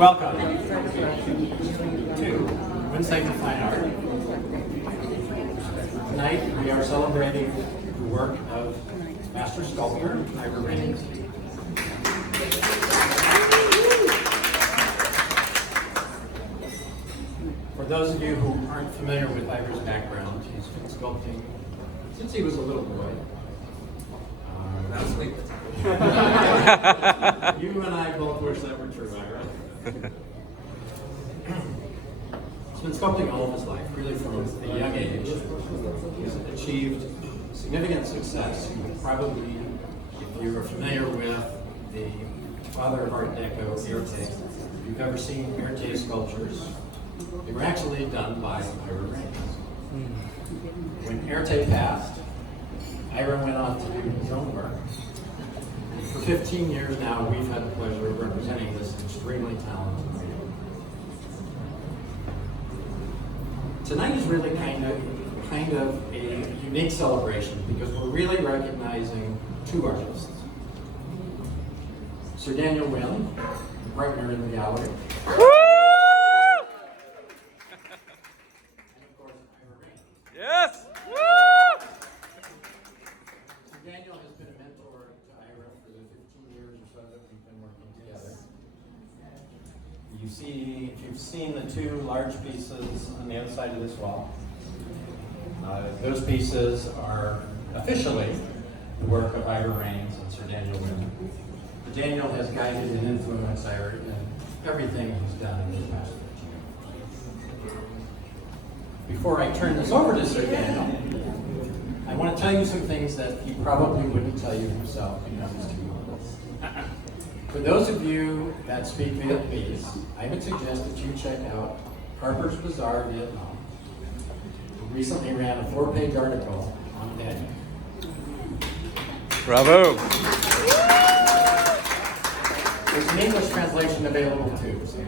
Welcome to Wynn Slavin Fine Art. Tonight we are celebrating the work of master sculptor Ira Raines. For those of you who aren't familiar with Ira's background, he's been sculpting since he was a little boy. You and I both wish that were true, Ira. He's been sculpting all of his life, really from a young age. He's achieved significant success. You probably, if you're familiar with the father of Art Deco, Erte, if you've ever seen Erte sculptures, they were actually done by Ira Raines. When Erte passed, Ira went on to do his own work. For 15 years now, we've had the pleasure of representing this extremely talented writer. Tonight is really kind of a unique celebration because we're really recognizing two artists. Sir Daniel Wynn, partner in the gallery. And of course, Ira Raines. Yes! Daniel has been a mentor to Ira for the 15 years or so that we've been working together. If you've seen the two large pieces on the other side of this wall, those pieces are officially the work of Ira Raines and Sir Daniel Wynn. Daniel has guided and influenced Ira in everything he's done in the past 15 years. Before I turn this over to Sir Daniel, I want to tell you some things that he probably wouldn't tell you himself because he's too humble. For those of you that speak Vietnamese, I would suggest that you check out Harper's Bazaar Vietnam, who recently ran a 4-page article on Daniel. Bravo! There's an English translation available too, so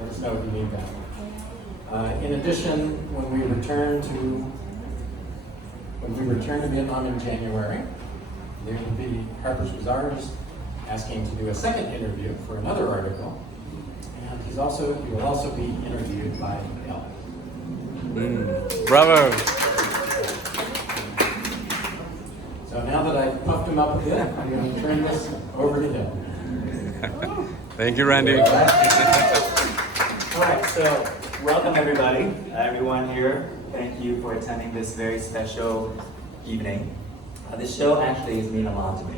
let us know if you need that. In addition, when we return to Vietnam in January, there will be Harper's Bazaar is asking to do a second interview for another article, and he will also be interviewed by Elle. Bravo! So now that I've puffed him up a bit, I'm going to turn this over to him. Thank you, Randy. All right, so welcome everyone here. Thank you for attending this very special evening. This show actually has meant a lot to me.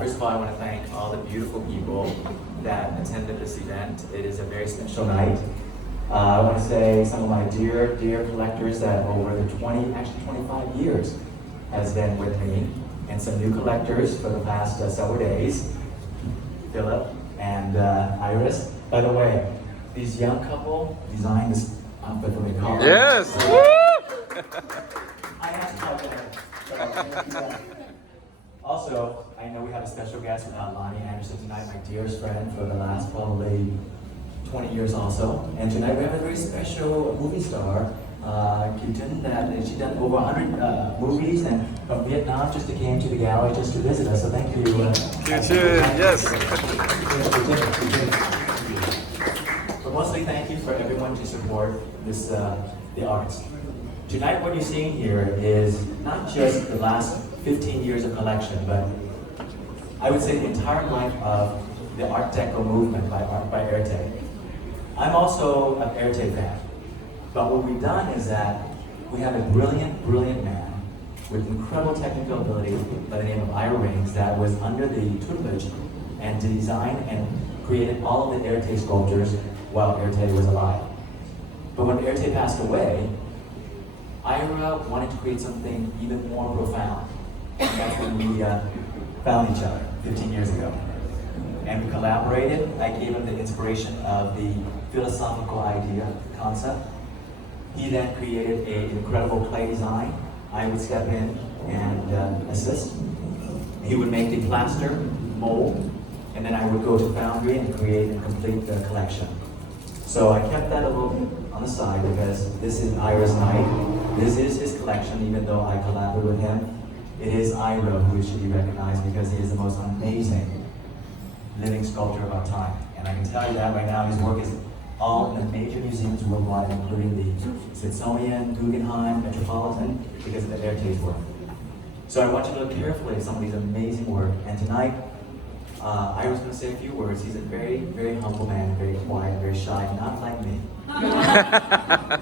First of all, I want to thank all the beautiful people that attended this event. It is a very special night. I want to say some of my dear collectors that over the 25 years has been with me, and some new collectors for the past several days, Philip and Iris. By the way, this young couple designed this outfit for me. Yes! I asked how better. Also, I know we have a special guest with Lonnie Anderson tonight, my dearest friend for the last probably 20 years also. And tonight we have a very special movie star, Keaton, that she done over 100 movies and from Vietnam just came to the gallery just to visit us. So thank you. Yes. But mostly thank you for everyone to support this the arts. Tonight what you're seeing here is not just the last 15 years of collection, but I would say the entire life of the Art Deco movement by Erte. I'm also an Erte fan, but what we've done is that we have a brilliant man with incredible technical ability by the name of Ira Raines that was under the tutelage and designed and created all of the Erte sculptures while Erte was alive. But when Erte passed away, Ira wanted to create something even more profound. And that's when we found each other 15 years ago. And we collaborated. I gave him the inspiration of the philosophical idea, concept. He then created an incredible clay design. I would step in and assist. He would make the plaster mold, and then I would go to foundry and create and complete the collection. So I kept that a little bit on the side because this is Ira's night. This is his collection, even though I collaborated with him. It is Ira who should be recognized because he is the most amazing living sculptor of our time. And I can tell you that right now, his work is all in the major museums worldwide, including the Smithsonian, Guggenheim, Metropolitan, because of the heritage work. So I want you to look carefully at some of these amazing work. And tonight, I was going to say a few words. He's a very, very humble man, very quiet, very shy, not like me. A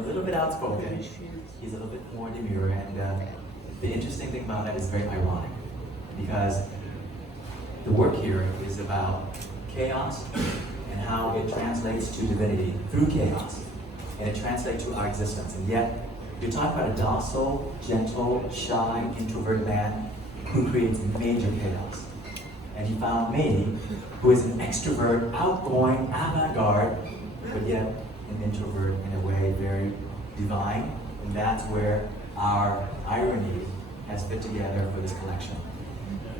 little bit outspoken. He's a little bit more demure, and the interesting thing about that is very ironic, because the work here is about chaos and how it translates to divinity through chaos, and it translates to our existence. And yet, you're talking about a docile, gentle, shy, introverted man who creates major chaos. And he found me, who is an extrovert, outgoing, avant-garde, but yet an introvert in a way very divine. And that's where our irony has fit together for this collection.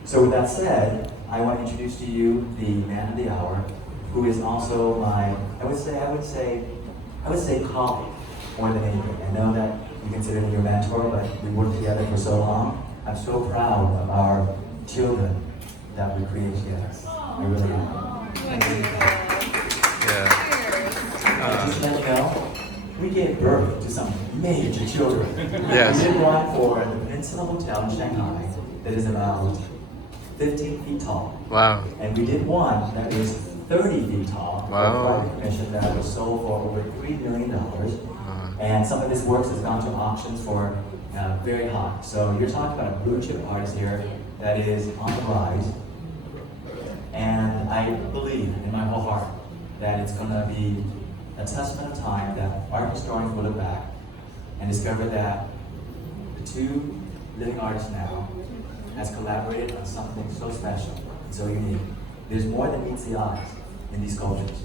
So with that said, I want to introduce to you the man of the hour, who is also my, I would say colleague more than anything. I know that you consider me your mentor, but we worked together for so long. I'm so proud of our children that we create together. I really am. Yeah. Just to let you know, we gave birth to some major children. Yes. We did one for the Peninsula Hotel in Shanghai that is about 15 feet tall. Wow. And we did one that is 30 feet tall. Wow. For a private commission that was sold for over $3 million. And some of his works has gone to auctions for very high. So you're talking about a blue chip artist here that is on the rise. And I believe in my whole heart that it's going to be a testament of time that art historians will look back and discover that the two living artists now has collaborated on something so special and so unique. There's more than meets the eyes in these sculptures.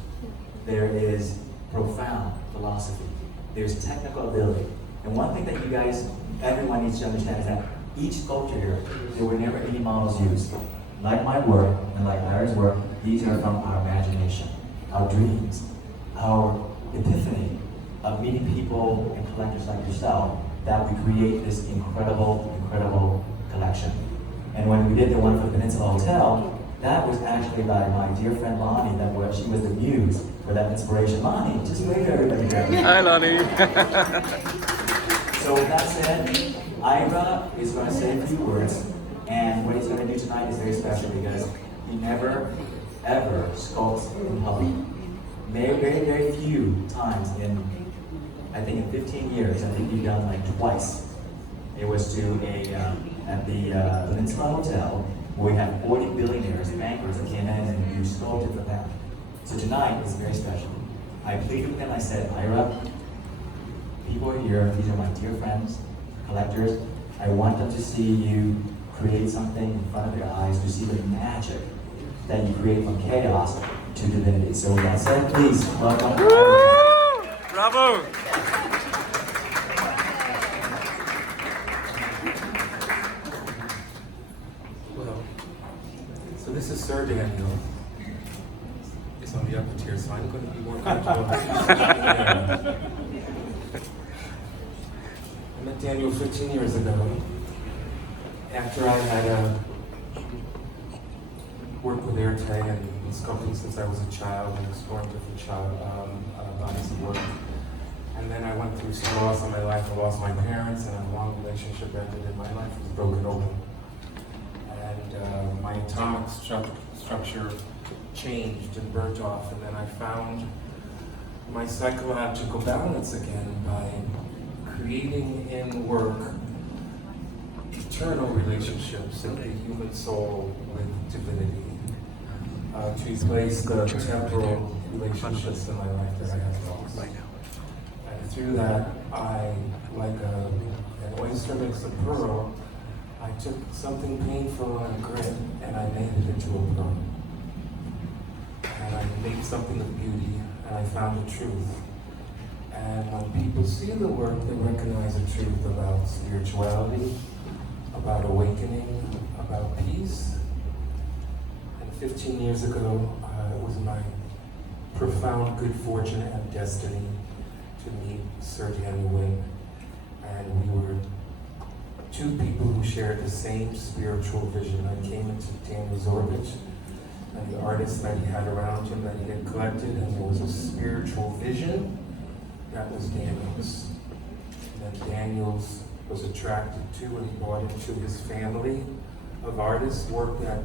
There is profound philosophy. There's technical ability. And one thing that you guys, everyone needs to understand is that each sculpture here, there were never any models used. Like my work and like Larry's work, these are from our imagination, our dreams, our epiphany of meeting people and collectors like yourself, that we create this incredible, incredible collection. And when we did the one for the Peninsula Hotel, that was actually by my dear friend Lonnie, she was the muse for that inspiration. Lonnie, just wave to everybody here. Hi, Lonnie. So with that said, Ira is going to say a few words, and what he's going to do tonight is very special because he never, ever sculpts in public. Very, very, very few times I think in 15 years, I think you've done like twice. It was to at the Peninsula Hotel, where we had 40 billionaires, bankers that came in and you sculpted for them. So tonight is very special. I pleaded with them, I said, Ira, people are here, these are my dear friends, collectors. I want them to see you create something in front of their eyes, to see the magic that you create from chaos to divinity. So with that said, please welcome. Bravo. Well, so this is Sir Daniel. It's on the upper tier, so I'm going to be more comfortable. I met Daniel 15 years ago, after I had worked with Airtag and sculpting since I was a child and exploring different bodies of work. And then I went through some loss in my life. I lost my parents, and a long relationship ended, and my life was broken open. And my atomic structure changed and burnt off, and then I found my psychological balance again by creating in work eternal relationships of the human soul with divinity, to replace the temporal relationships in my life that I have lost. And through that, I, like an oyster makes a pearl, I took something painful and grit and I made it into a pearl. And I made something of beauty, and I found the truth. And when people see the work, they recognize the truth about spirituality, about awakening, about peace. And 15 years ago, it was my profound good fortune and destiny to meet Sir Daniel Wynn. And we were two people who shared the same spiritual vision. I came into Daniel's orbit and the artists that he had around him that he had collected, and there was a spiritual vision that was Daniel's. And that Daniel's was attracted to and brought into his family of artists, work that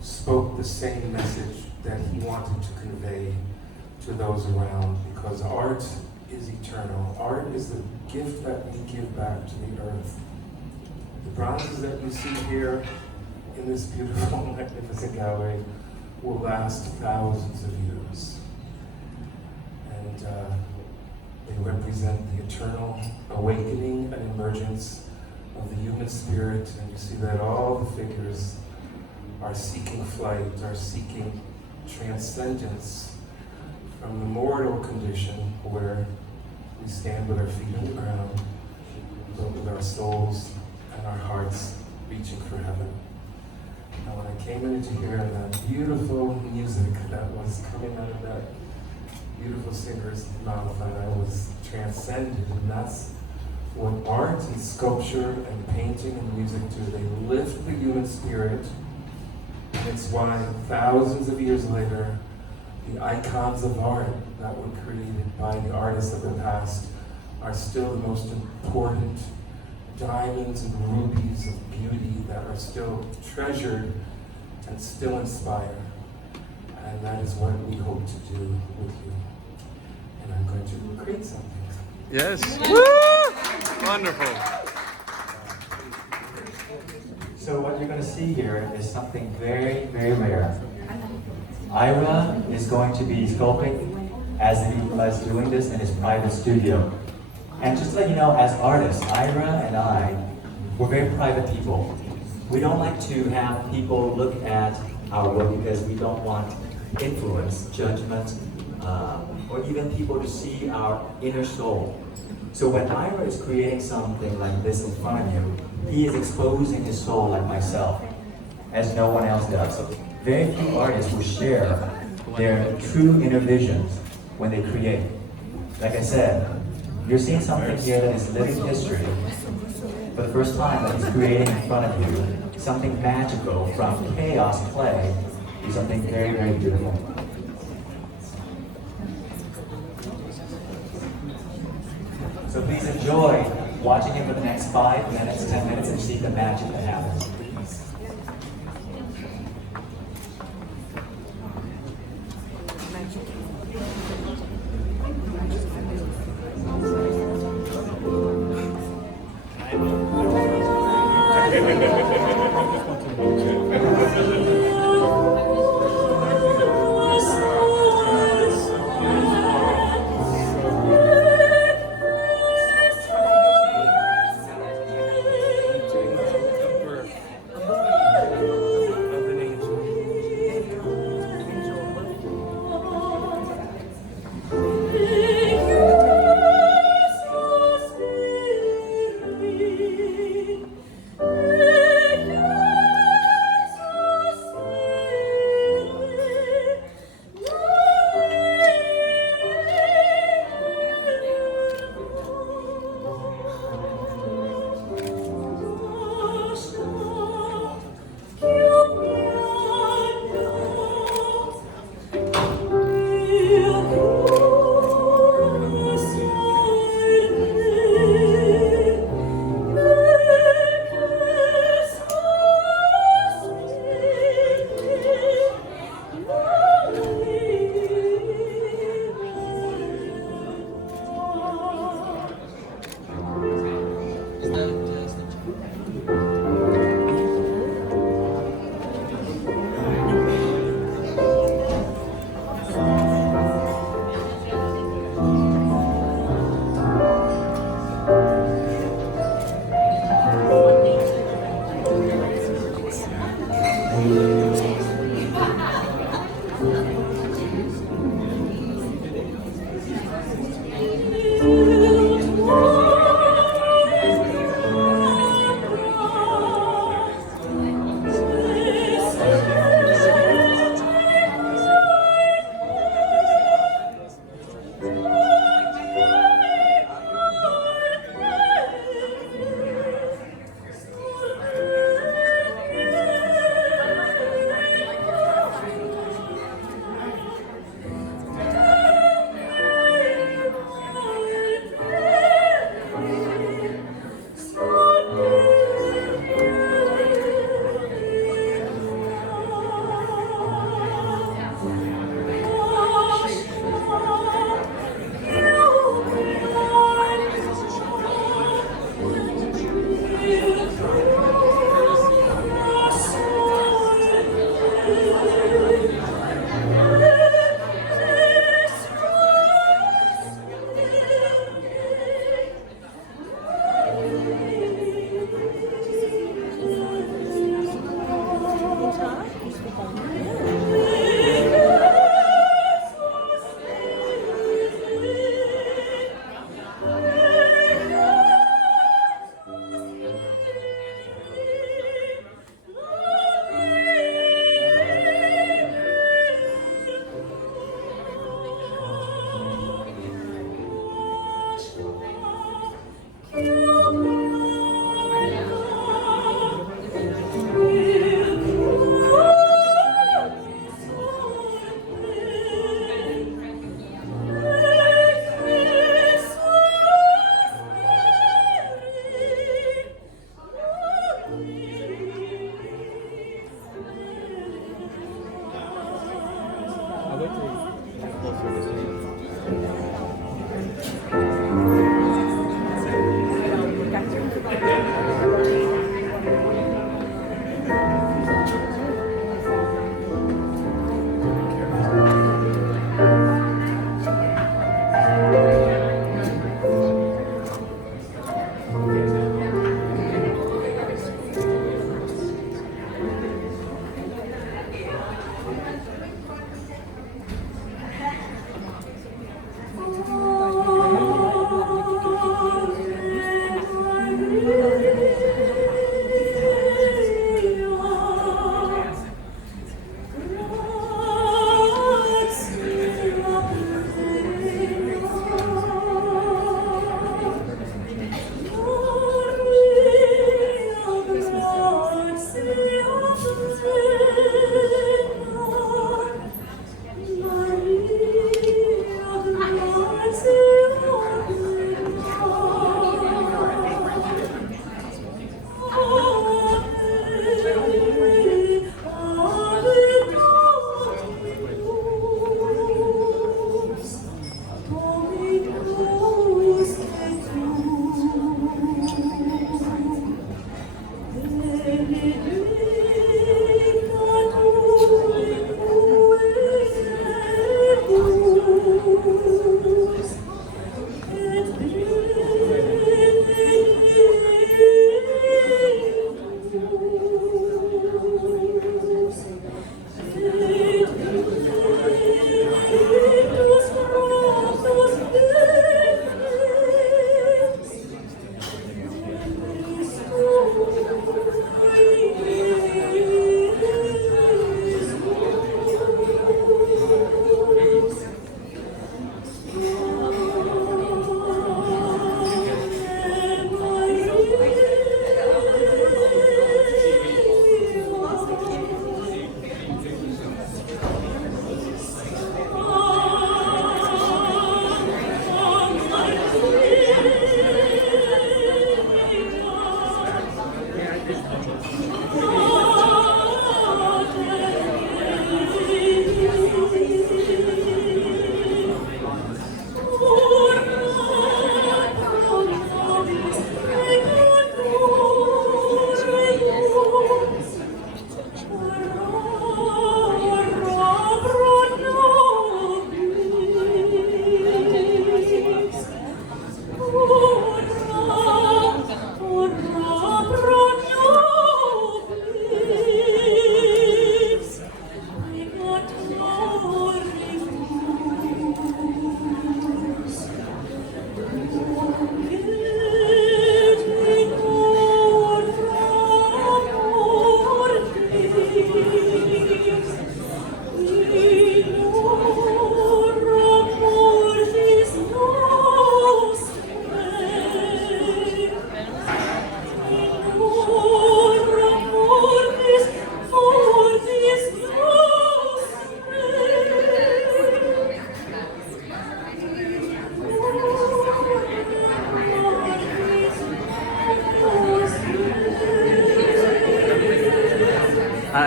spoke the same message that he wanted to convey to those around, because art is eternal. Art is the gift that we give back to the earth. The bronzes that you see here in this beautiful, magnificent gallery will last thousands of years. And they represent the eternal awakening and emergence of the human spirit. And you see that all the figures are seeking flight, are seeking transcendence from the mortal condition where we stand with our feet on the ground, but with our souls and our hearts reaching for heaven. And when I came in to hear that beautiful music that was coming out of that beautiful singer's mouth, and I was transcended. And that's what art and sculpture and painting and music do. They lift the human spirit. And it's why thousands of years later, the icons of art that were created by the artists of the past are still the most important diamonds and rubies of beauty that are still treasured and still inspire. And that is what we hope to do with you. And I'm going to create something. Yes. Woo! Wonderful. So what you're going to see here is something very, very rare. Ira is going to be sculpting as he was doing this in his private studio. And just to let you know, as artists, Ira and I, we're very private people. We don't like to have people look at our work because we don't want influence, judgment, or even people to see our inner soul. So when Ira is creating something like this in front of you, he is exposing his soul like myself, as no one else does. Very few artists will share their true inner visions when they create. Like I said, you're seeing something here that is living history for the first time that he's creating in front of you. Something magical from chaos clay to something very, very beautiful. So please enjoy watching him for the next 5 minutes, 10 minutes, and see the magic that happens.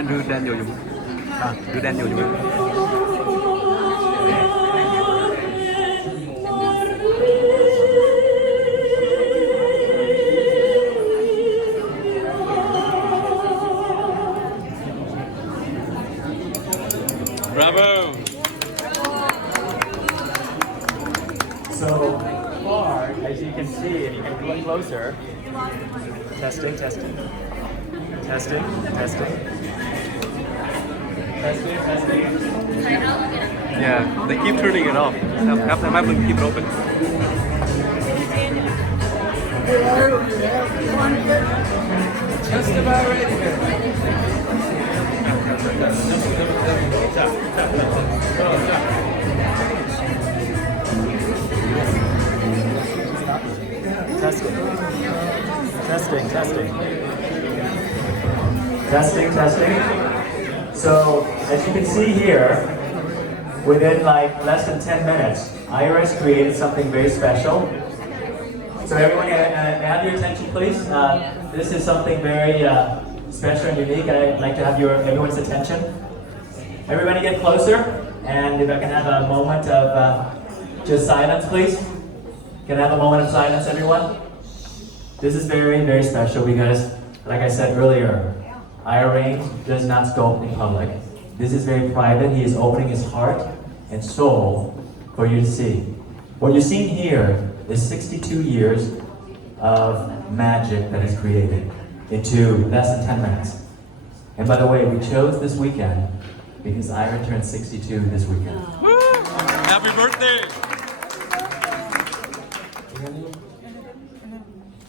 Đưa đen vô dùng. Đưa đen vô dùng. Bravo! So far, as you can see, and you can look closer. Testing, testing. Testing, testing. Testing, testing. Yeah, they keep turning it off. Have them keep it open. Just about ready. Testing. Testing, testing. Testing, testing. So, as you can see here, within like less than 10 minutes, Iris created something very special. So everyone, have your attention please. This is something very special and unique. I'd like to have everyone's attention. Everybody get closer, and if I can have a moment of just silence, please. Can I have a moment of silence, everyone? This is very, very special because, like I said earlier, Ira does not sculpt in public. This is very private. He is opening his heart and soul for you to see. What you're seeing here is 62 years of magic that is created into less than 10 minutes. And by the way, we chose this weekend because Ira turned 62 this weekend. Happy birthday!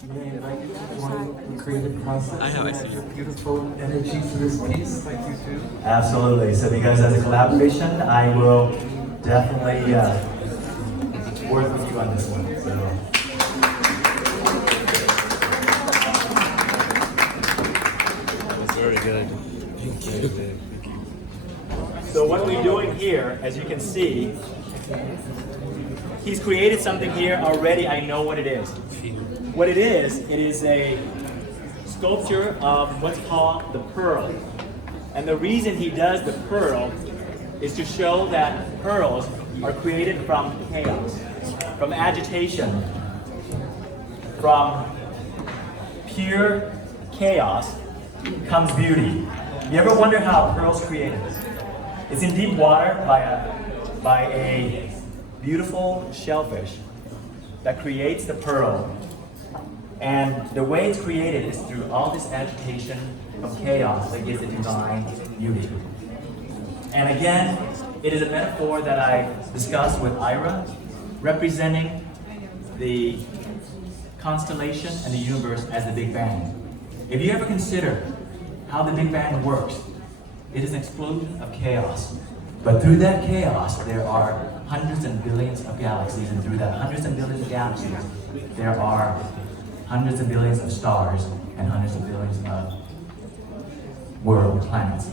May I invite you to join the creative process? I see you. Beautiful energy to this piece, like you do. Absolutely. So because as a collaboration, I will definitely work with you on this one. So. That's very good. So what we're doing here, as you can see, he's created something here already. I know what it is. What it is a sculpture of what's called the pearl. And the reason he does the pearl is to show that pearls are created from chaos, from agitation, from pure chaos comes beauty. You ever wonder how a pearl's created? It's in deep water by a beautiful shellfish that creates the pearl. And the way it's created is through all this agitation of chaos that gives it divine beauty. And again, it is a metaphor that I discussed with Ira, representing the constellation and the universe as the Big Bang. If you ever consider how the Big Bang works, it is an explosion of chaos. But through that chaos, there are hundreds and billions of galaxies, and through that hundreds and billions of galaxies, there are hundreds of billions of stars and hundreds of billions of world planets.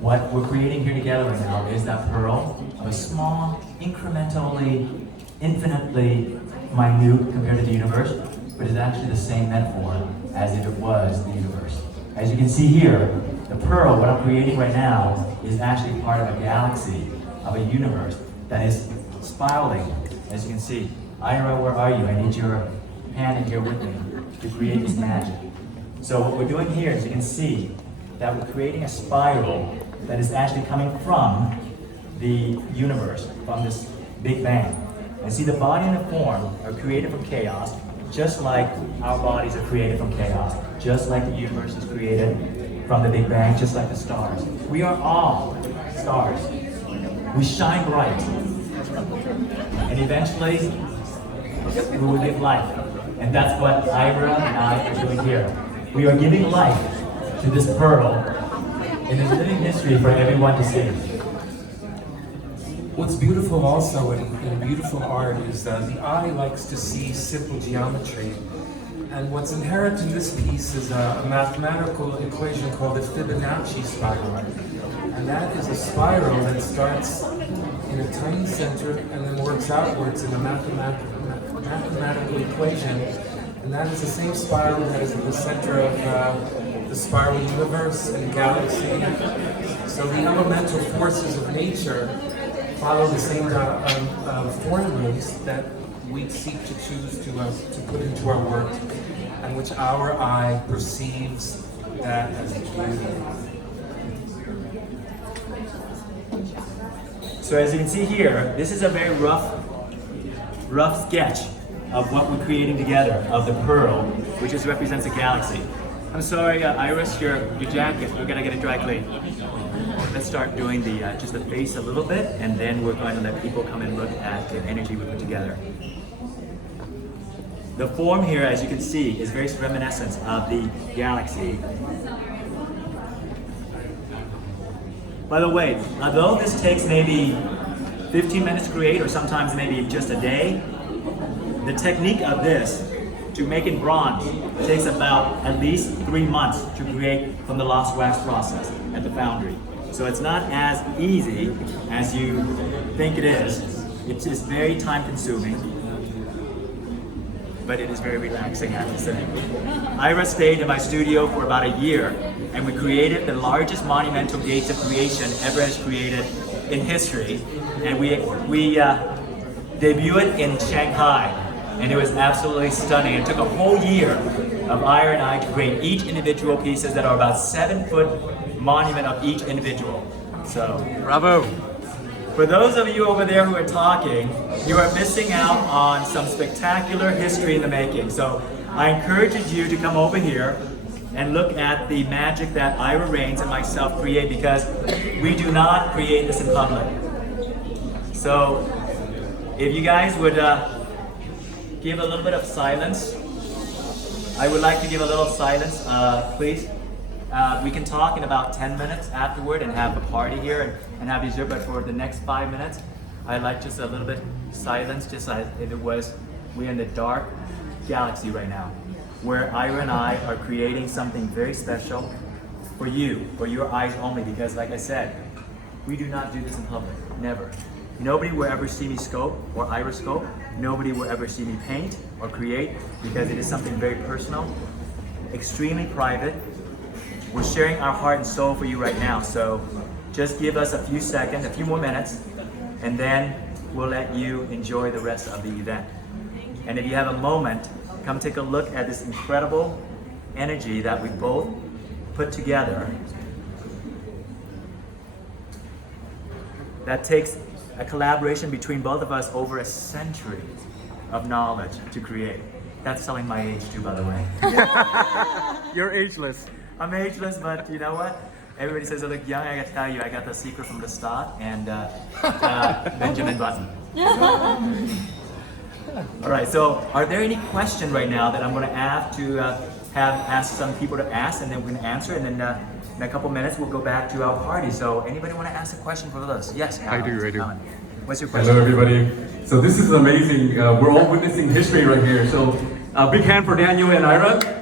What we're creating here together right now is that pearl of a small, incrementally, infinitely minute compared to the universe, but it's actually the same metaphor as if it was the universe. As you can see here, the pearl, what I'm creating right now, is actually part of a galaxy, of a universe that is spiraling, as you can see. Ira, where are you? I need your hand in here with me to create this magic. So what we're doing here, as you can see, that we're creating a spiral that is actually coming from the universe, from this Big Bang. And see, the body and the form are created from chaos, just like our bodies are created from chaos, just like the universe is created from the Big Bang, just like the stars. We are all stars. We shine bright. And eventually, we will give life. And that's what Ira and I are doing here. We are giving life to this pearl in its living history for everyone to see. What's beautiful also in beautiful art is the eye likes to see simple geometry. And what's inherent in this piece is a mathematical equation called the Fibonacci spiral. And that is a spiral that starts in a tiny center and then works outwards in a mathematical equation. And that is the same spiral that is in the center of the spiral universe and galaxy. So the elemental forces of nature follow the same formulas that we seek to choose to put into our work, and which our eye perceives that as beauty. So as you can see here, this is a very rough sketch of what we're creating together, of the pearl, which represents a galaxy. I'm sorry, Iris, your jacket, we're gonna get it dry clean. Let's start doing just the face a little bit, and then we're going to let people come and look at the energy we put together. The form here, as you can see, is very reminiscent of the galaxy. By the way, although this takes maybe 15 minutes to create, or sometimes maybe just a day, the technique of this, to make in bronze, takes about at least 3 months to create from the lost wax process at the foundry. So it's not as easy as you think it is. It's just very time consuming. but it is very relaxing, I have to say. Ira stayed in my studio for about a year, and we created the largest monumental gates of creation ever has created in history. And we debuted in Shanghai, and it was absolutely stunning. It took a whole year of Ira and I to create each individual pieces that are about 7-foot monument of each individual. So, Bravo. for those of you over there who are talking, you are missing out on some spectacular history in the making. So I encourage you to come over here and look at the magic that Ira Raines and myself create, because we do not create this in public. So if you guys would give a little bit of silence, I would like to give a little silence, please. We can talk in about 10 minutes afterward and have a party here and have dessert, but for the next 5 minutes, I'd like just a little bit silence, just as if it was we're in the dark galaxy right now, where Ira and I are creating something very special for you, for your eyes only, because like I said, we do not do this in public, never. Nobody will ever see me sculpt or Ira sculpt. Nobody will ever see me paint or create, because it is something very personal, extremely private. We're sharing our heart and soul for you right now, so just give us a few seconds, a few more minutes, and then we'll let you enjoy the rest of the event. And if you have a moment, come take a look at this incredible energy that we both put together. That takes a collaboration between both of us over a century of knowledge to create. That's telling my age too, by the way. You're ageless. I'm ageless, but you know what? Everybody says I look young. I gotta tell you, I got the secret from the start, and Benjamin Button. All right, so are there any questions right now that I'm gonna have to ask some people to ask, and then we're gonna answer, and then in a couple minutes we'll go back to our party. So anybody wanna ask a question for us? Yes, Alan. I do. Alan, what's your question? Hello, everybody. So this is amazing. We're all witnessing history right here. So big hand for Daniel and Ira.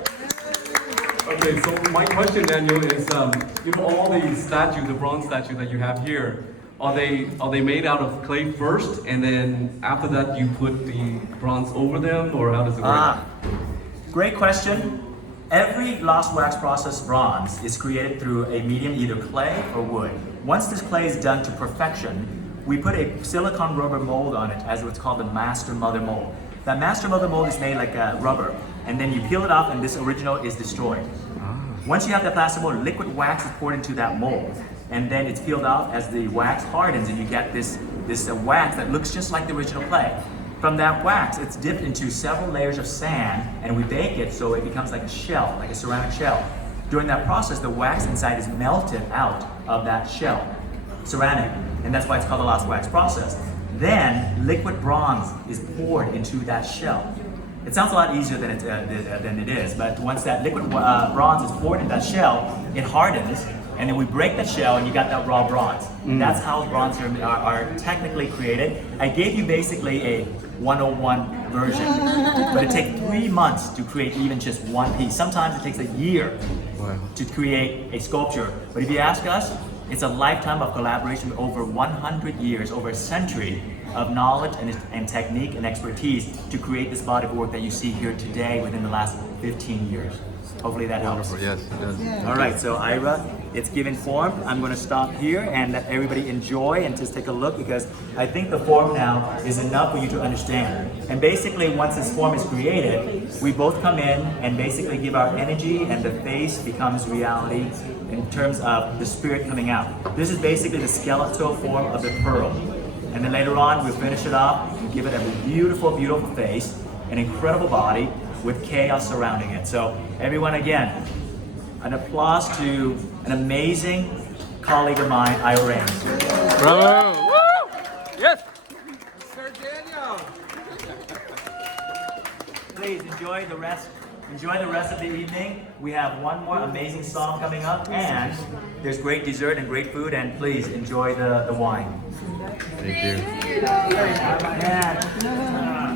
Okay, so my question, Daniel, is all the statues, the bronze statue that you have here, are they made out of clay first, and then after that you put the bronze over them, or how does it work? Great question. Every lost wax process bronze is created through a medium, either clay or wood. Once this clay is done to perfection, we put a silicone rubber mold on it, as what's called the master mother mold. That master mother mold is made like rubber, and then you peel it off and this original is destroyed. Once you have that plastic mold, liquid wax is poured into that mold, and then it's peeled off as the wax hardens, and you get this wax that looks just like the original clay. From that wax, it's dipped into several layers of sand, and we bake it so it becomes like a shell, like a ceramic shell. During that process, the wax inside is melted out of that shell, ceramic, and that's why it's called the lost wax process. Then liquid bronze is poured into that shell. It sounds a lot easier than it is, but once that liquid bronze is poured in that shell, it hardens, and then we break that shell and you got that raw bronze. That's how bronze are technically created. I gave you basically a 101 version, but it takes 3 months to create even just one piece. Sometimes it takes a year to create a sculpture, but if you ask us, it's a lifetime of collaboration, over 100 years, over a century of knowledge and technique and expertise to create this body of work that you see here today within the last 15 years. Hopefully that helps. Yes, it does. All right, so Ira, it's given form. I'm going to stop here and let everybody enjoy and just take a look, because I think the form now is enough for you to understand. And basically, once this form is created, we both come in and basically give our energy, and the face becomes reality in terms of the spirit coming out. This is basically the skeletal form of the pearl. And then later on, we'll finish it off and give it a beautiful, beautiful face, an incredible body with chaos surrounding it. So everyone, again, an applause to an amazing colleague of mine, Ira Raines. Bravo! Woo! Yes! Sir Daniel! Please enjoy the rest. Enjoy the rest of the evening. We have one more amazing song coming up, and there's great dessert and great food, and please enjoy the wine. Thank you.